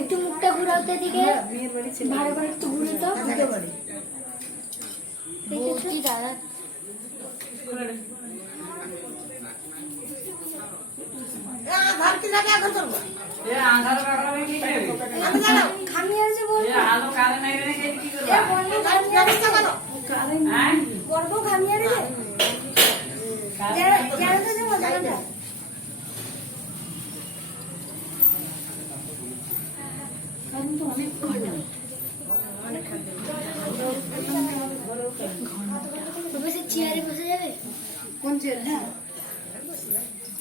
একটু মুখটা ঘুরাতে দিকে ভালো করে একটু ঘুরে তো কি দাদা চেয়ারে বসে যাবে কোন চেয়ার হ্যাঁ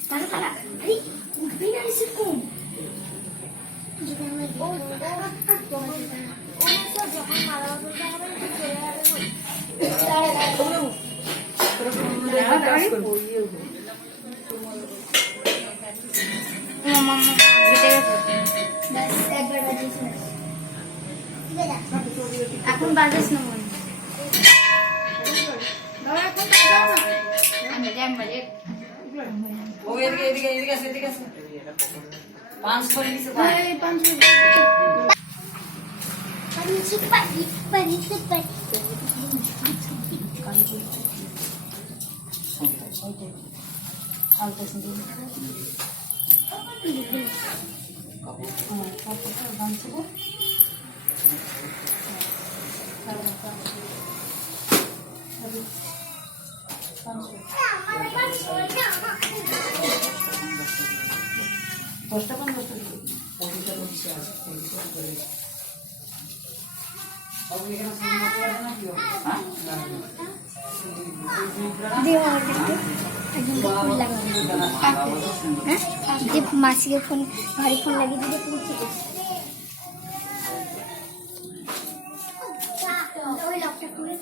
তারা তারা আরে উঠবি না রে কম যখন মারা এখন বাজাস না মনে দশটা পান দশটা মাসিকে ফোন ভারী ফোন লাগিয়ে দিতে পুরো ওই লকটা খুলে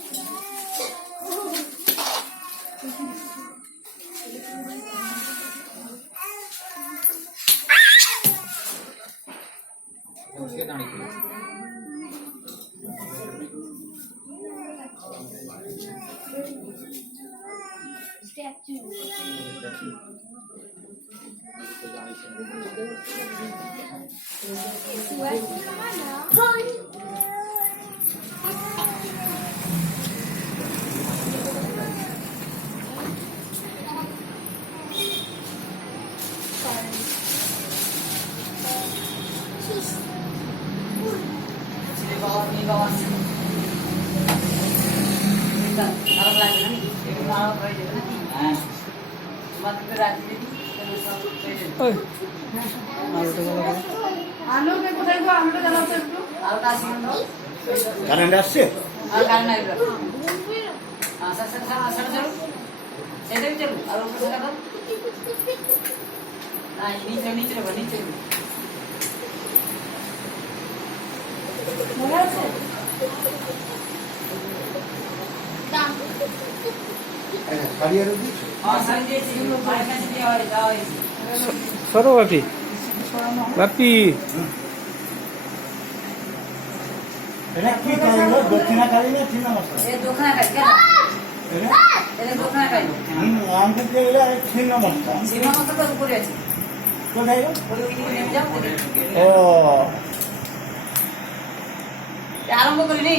কারেন্ট আসছে সরো বাপি বাপি দক্ষিণা কালী না চিনা মশলা ছিন্ন মশলা কোথায় ও আরম্ভ করিনি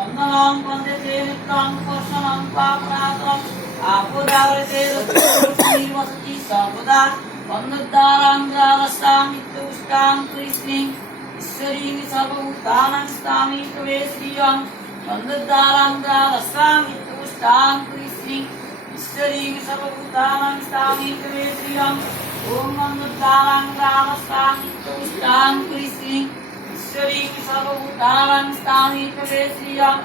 চন্দনং বন্দেতে নিত্যং কর্ষণং পাপনাশং আপোদাবৃতে রত্ননির্বসতি সর্বদা বন্দদ্বারাং দ্বারস্তাং নিত্যপুষ্টাং কৃষ্ণিং ঈশ্বরীং সর্বভূতানাং স্তামি তবে শ্রিয়ং বন্দদ্বারাং দ্বারস্তাং নিত্যপুষ্টাং কৃষ্ণিং ঈশ্বরীং সর্বভূতানাং স্তামি তবে শ্রিয়ং ওম বন্দদ্বারাং দ্বারস্তাং নিত্যপুষ্টাং কৃষ্ণিং ঈশ্বরীং সর্বভূতানাং স্তামি তবে শ্রিয়ং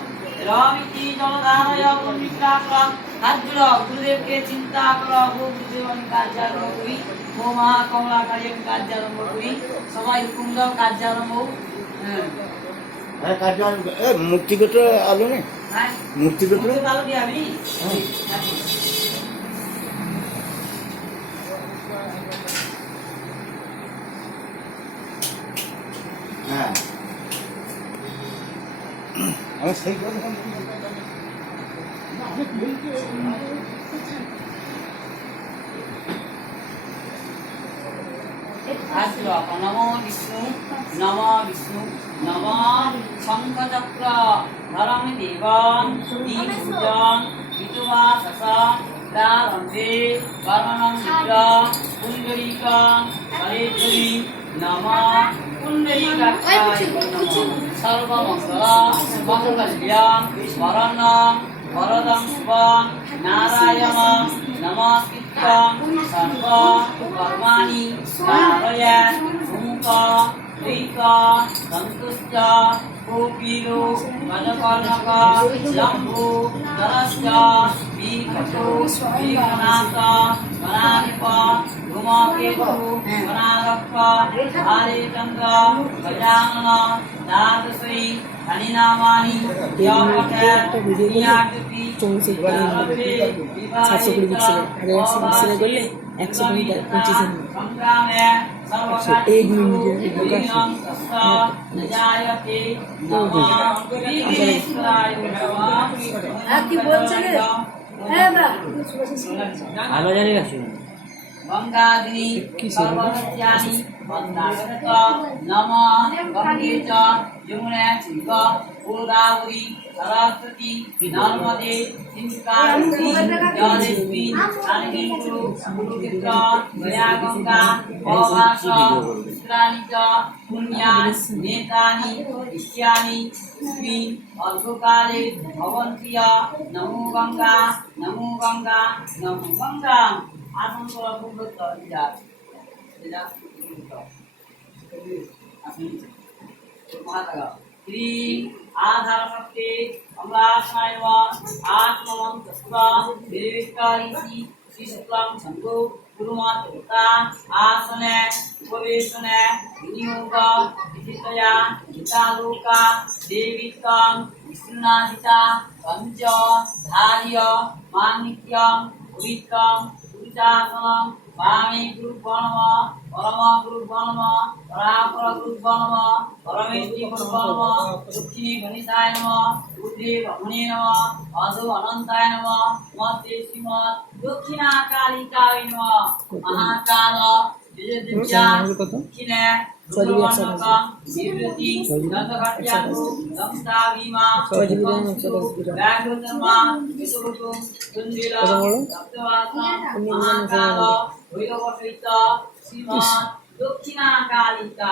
রামিতি জলধারয় পুণ্যিকাকরং হাত জুড়ো গুরুদেবকে চিন্তা করো গুরুদেব আমি কাজ আরম্ভ করি ও মহা কমলাকারী আমি কাজ আরম্ভ করি সবাই হুকুম দাও কাজ আরম্ভ হ্যাঁ কাজ মূর্তিগত আলো নেই হ্যাঁ মূর্তিগত ভালো কি আমি হ্যাঁ আমি সেই কথা নমো বিষ্ণু নম শঙ্খচক্র ধরম দেবং দীপূজন ঋতুমা প্রারম্ভে বর্ণং বিদ্র পুণ্ডরীকং হরেশ্বরী নম পুণ্ডরীকাক্ষায় সর্বমঙ্গল মঙ্গল্যং বরণং বরদং শুভং নারায়ণং নমস্কৃত্যং সর্ব কর্মাণি কারয়েৎ মুখ দৈত সন্তুষ্ট কোপিলো গজকর্ণক লম্ভো নরশ্চ বিঘটো বিঘ্নাশ গণাধিপ ধূমকেতু গণাধ্যক্ষ হরিচন্দ্র গজানন দ্বাদশী ধনিনামানি চৌষট্টি 720 পিক্সেল আর 100 পিক্সেলে করলে 125 एक मिनट আলো জানি না গঙ্গাগ্নি সর্বসত্যানি বন্দাগত নম গঙ্গে চ যমুনা চৈব গোদাবরী সরস্বতী নর্মদে সিন্ধুকারী জলেস্মিন সন্নিধিং কুরুক্ষেত্র গয়া গঙ্গা অভাস পুত্রাণি চ পুণ্যানি নেতানি ইষ্যানি স্মিন অল্পকালে ভবন্তিয়া নমো গঙ্গা নমো গঙ্গা নমো গঙ্গা আসন করা খুব যা যা আসুন মহাতাগা শ্রী আধার শক্তি অমলাশায় আত্মমং তস্বা বিরিকারিসি শ্রীশুক্লাং ছন্দো গুরুমাতা আসনে উপবেশনে বিনিয়োগ বিচিতয়া হিতালোকা দেবিতং বিষ্ণুনাথিতা পঞ্চ ধার্য মানিক্যং পবিত্রং পুরুষাসনং বামে গুরুভ্যো নমঃ পরম গুরুভ্যো নমঃ পরাপর গুরুভ্যো নমঃ পরমেষ্টি গুরুভ্যো নমঃ দক্ষিণে গণেশায় নমঃ ঊর্ধ্বে ব্রহ্মণে নমঃ অধো অনন্তায় নমঃ মধ্যে শ্রীমৎ দক্ষিণা কালিকায় নমঃ মহাকাল বিজয়দিব্যা দক্ষিণে গুরুবর্ণকং নিবৃত্তি দন্তঘট্যাকু দন্তাভিমা ব্যাঘ্রধর্মা বিশুভুতুম কুঞ্জিলা সপ্তবাসন মহাকাল ভৈরবসহিত শ্রীমৎ দক্ষিণা কালিকা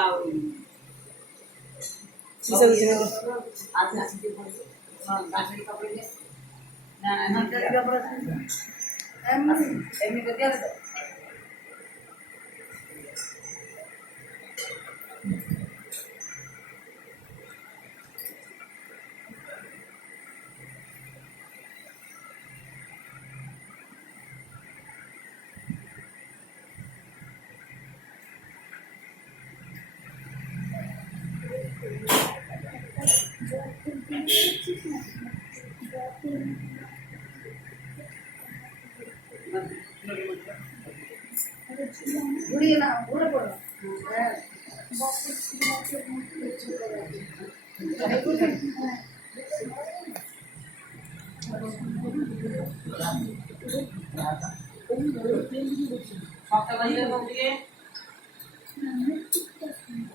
ঘুরিয়ে না ঘুরে পড়ো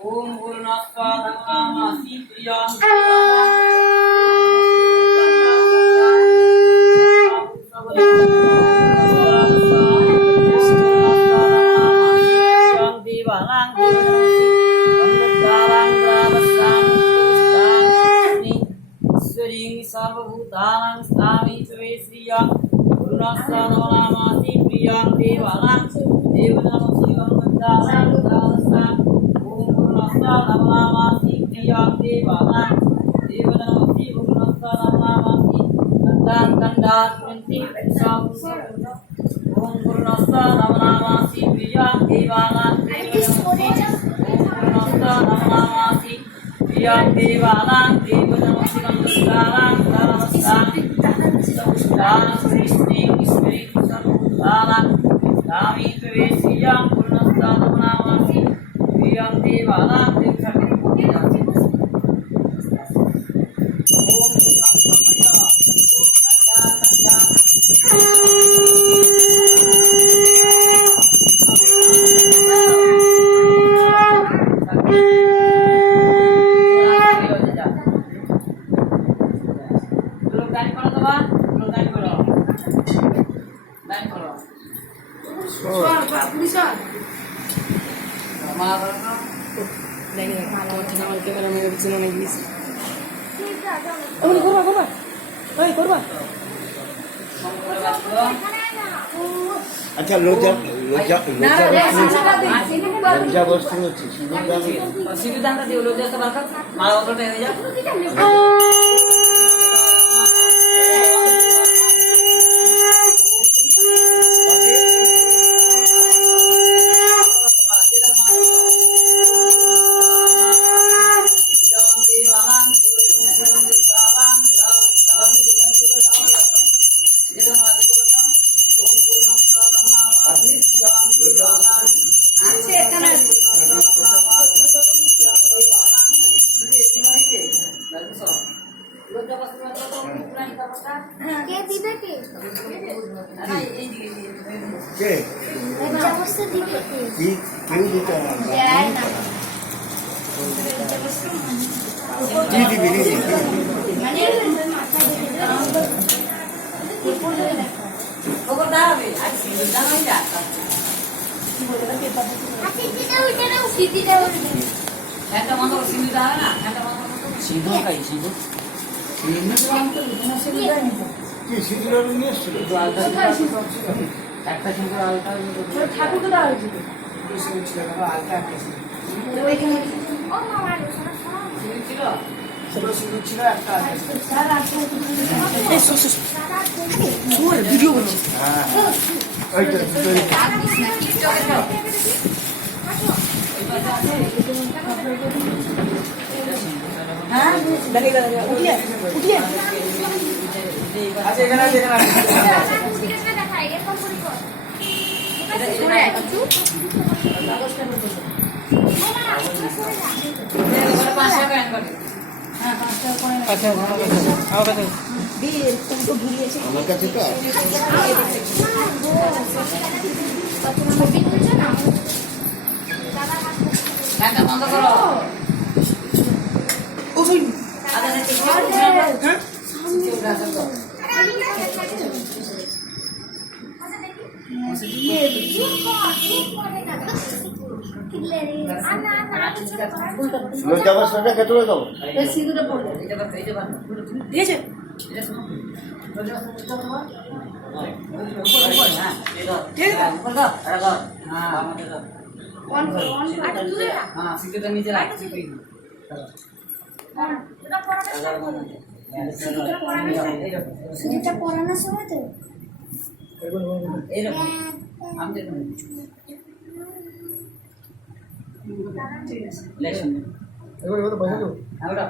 ओम गुरुनाथ धम्मासी प्रियं सर्वभूतानां स्थामि श्रियं गुरुनाथानामासि प्रियं देवानां देवनामसि वन्दनानां ओम गुरुनाथानामासि प्रियं देवानां देवनामसि गुरुनाथानामासि गन्धान्ति ओम गुरुनाथानामासि प्रियं देवानां देवनामसि प्रियं देवानां देवनामसि गन्धानां सृष्टि सर्वभूतानां स्थामि श्रियं गुरुनाथानामासि प्रियं देवानां ক্যামেরাম্যানের পিছনে অনেক গেছি করবা ওই করবা আচ্ছা লজ্জা বস্তু হচ্ছে সিঁদুর দানটা দিও লজ্জা তো বারকাত মালা অতটা এনে যা একটা মতো সিঁদুর দাও না একটা মতো সিঁদুর খাই সিঁদুর সিঁদুর নিয়ে এসছিল একটা সিঁদুর আলতা ঠাকুরকে দেওয়া হয়েছিল সিঁদুর ছিল একটা ভিডিও করছি হ্যাঁ দাঁড়িয়ে দাঁড়িয়ে উঠিয়ে উঠিয়ে আচ্ছা এখানে আচ্ছা আমার কাছে আমার কাছে তো একটা বন্ধ করো লজ্জা বস্তুটা কেটে দাও সিঁদুরটা পড়বে ঠিক আছে সিঁদুরটা নিচে রাখ সিঁদুরটা পরানোর সময় তো এইরকম আমি দেখুন ইলেকশন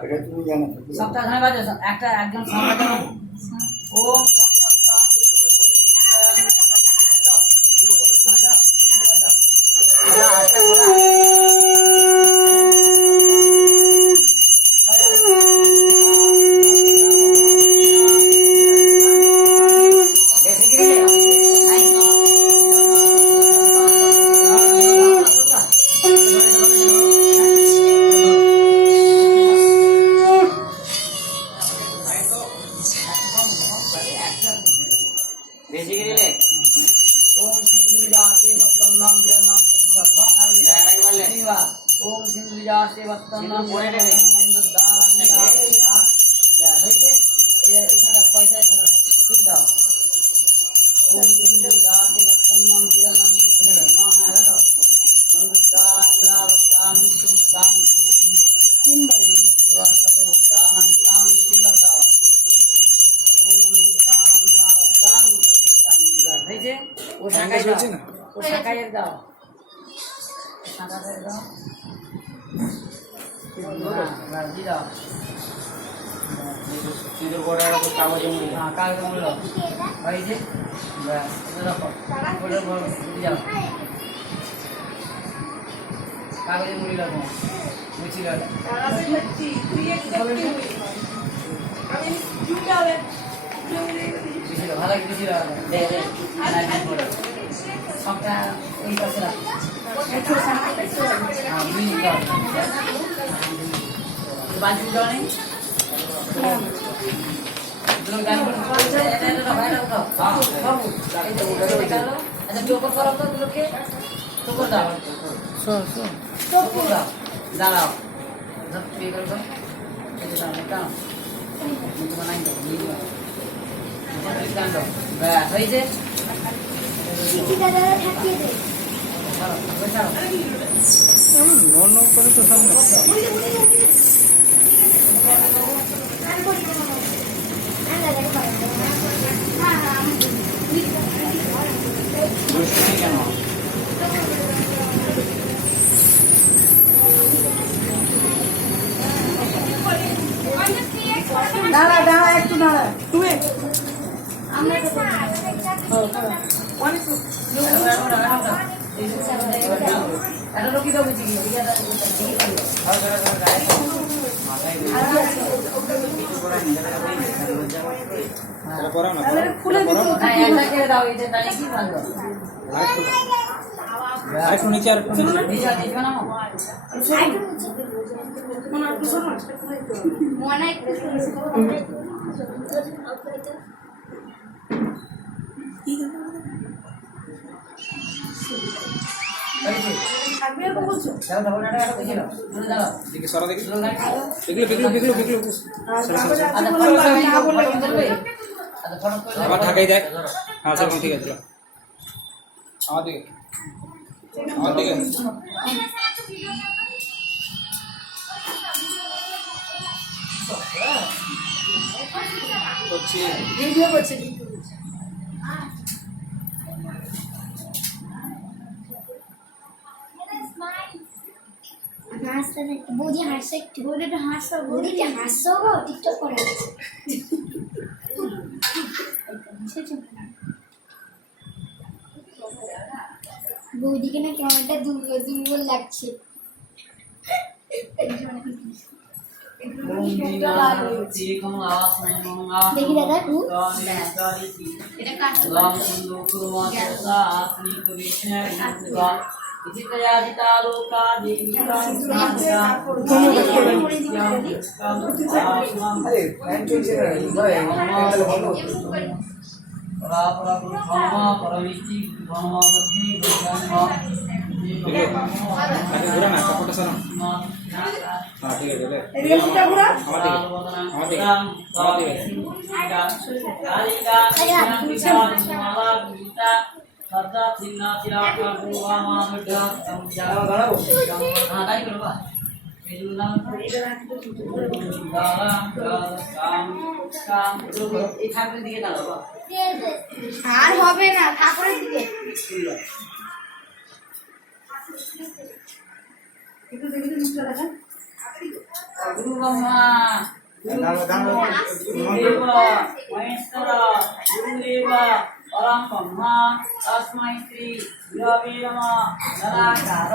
এটা তুমি জানো সপ্তাহ ধরে বাজে একটা একজন সমাজ ও এখানে পয়সা এখানে ঠিক দাও ওম বিন্দু জাতি বর্তমান বিরলম মা হ্যাঁ রাখো ওম দারাং দারাং সুতাং কিম্বরি ওয়াসবো দারাং দাং কিলাদা ওম বিন্দু দারাং দারাং সুতাং কিলাদা এই যে ও শাখায় দাও ও শাখায় দাও শাখায় দাও না দি দাও সিঁদুর পরে আর কাগজে মুড়ি হ্যাঁ কাগজ মূল্য এই যে ব্যাস এটা রাখো ওটা বড় দিয়ে যাও কাগজে মুড়ি রাখো বুঝি রাখো ভালো বুঝি রাখো দে দে সবটা ওই পাশে রাখো হ্যাঁ বুঝি দাও বাজি দাও নেই लोग गाड़ी पर चलते हैं ऐसे तो भाई लोग हां बाबू गाड़ी तो उधर निकालो अच्छा जो ऊपर करो तो लोग के तो कर दाओ तो पूरा डालो जब पे कर दो ये डाल देता मुझे बनाई दो ये मुझे निकाल दो बस सही से চিঠি দাদা ঠাকিয়ে দে चलो बैठो নন করে তো সামনে আর করি না আর দাদা করে হ্যাঁ হ্যাঁ দুষ্টি কেন দাঁড়া দাঁড়া একটু দাঁড়া তুমি আমরা তো অনেক এটা লোক কি দাও বুঝি এটা এটা পড়া না খুলে দিতে না এটা কে দাও এটা তাই কি ভালো আর একটু নিচে আর একটু নিচে নিজা নিজা না মনে দাও দাও না এটা বুঝিলো বুঝে দাও দেখি সরা দেখি লোক গাড়ি পিগলো আবার ঢাকাই দেখ হ্যাঁ সেরকম ঠিক আছে আমার দিকে ভিডিও করছে হাসতে দেখতে বৌদি হাসছে একটু বৌদি একটু হাসছো বৌদিটা হাসছো গো টিকটক করে বৌদিকে নাকি অনেকটা দুর্বল লাগছে দেখি দাদা খুব ঘুরা না কাপড়টা সরা হ্যাঁ ঠিক আছে রিয়েলটা পুরো আমার দিকে আর হবে না ঠাকুরের দিকে একটু দেখে মুখটা দেখা গুরু ব্রহ্মা গুরুদেব মহেশ্বর গুরুদেব পরম ব্রহ্মা তস্मै শ্রী গুরবে নমঃ নরাকার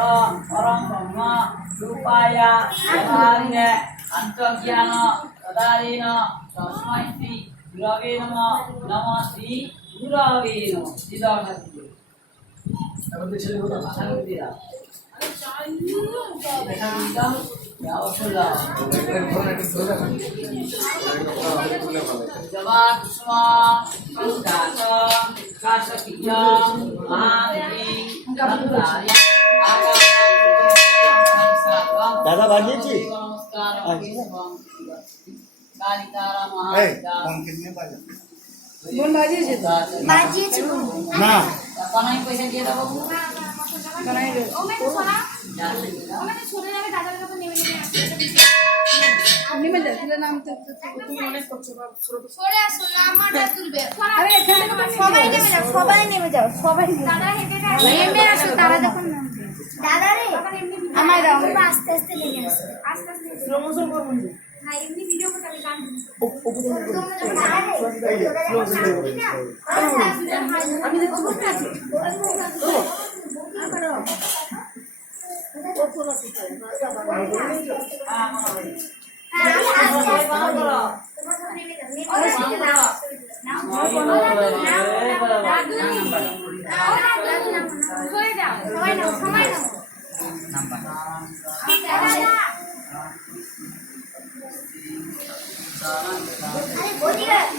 পরম ব্রহ্ম রূপায় যথারিণে অন্তর্জ্ঞান তদারেণ তস্मै শ্রী গুরবে নমঃ নমঃ শ্রী গুরবে নমঃ দাদা বানিয়েছি কালিকারা এই মহাবিদ্যা অঙ্কিত নিয়ে বাজা বোন বাজিয়েছে তো বাজিয়েছি বলবো না কোনায় পয়সা দিয়ে দাও বাবু বানাই রে নেমে যা তুলে নামতে তুমি অনেক করছো বাবু সরে আসো না আমারটা তুলবে আরে এখানে তো সবাই নেমে যাও সবাই নেমে যাও সবাই নেমে আসো তারা যখন নামবে দাদা রে আমায় দাও আস্তে আস্তে নেমে আসো আস্তে আস্তে প্রমোশন করব না না এমনি ভিডিও করতে আমি গান আমি দেখো করতে আছি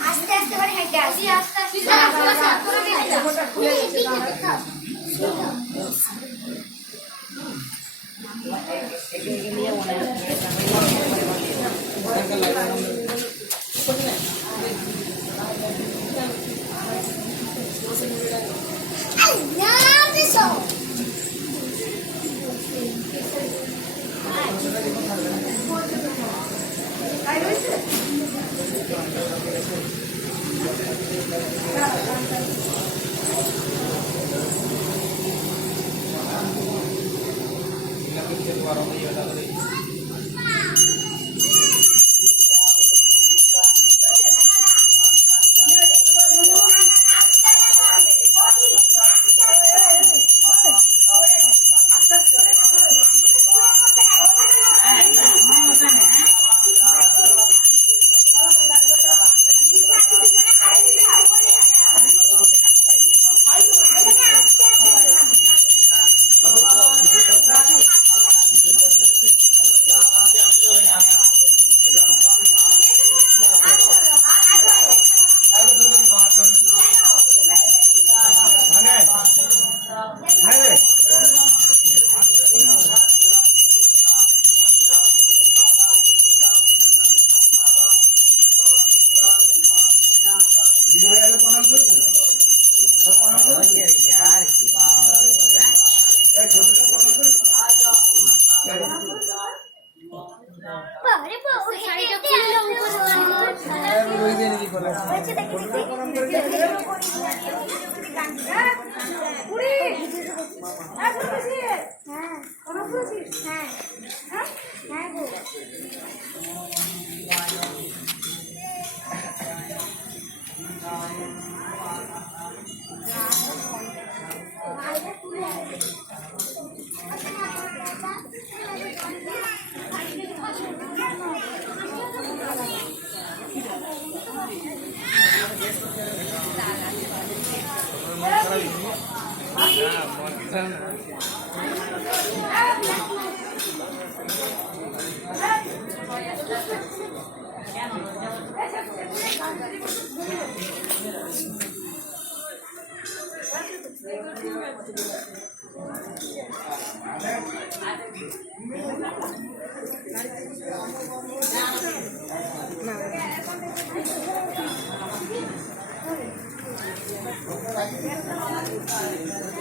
আস্তে আস্তে করে হেঁটে আসি আস্তে আস্তে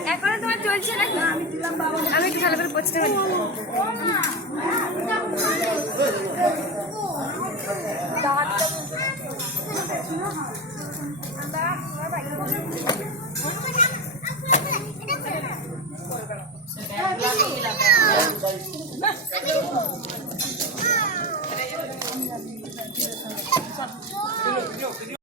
এখনো তোমার চলছে নাকি? আমি একটু ভালো করে পৌঁছতে পারি। দাদা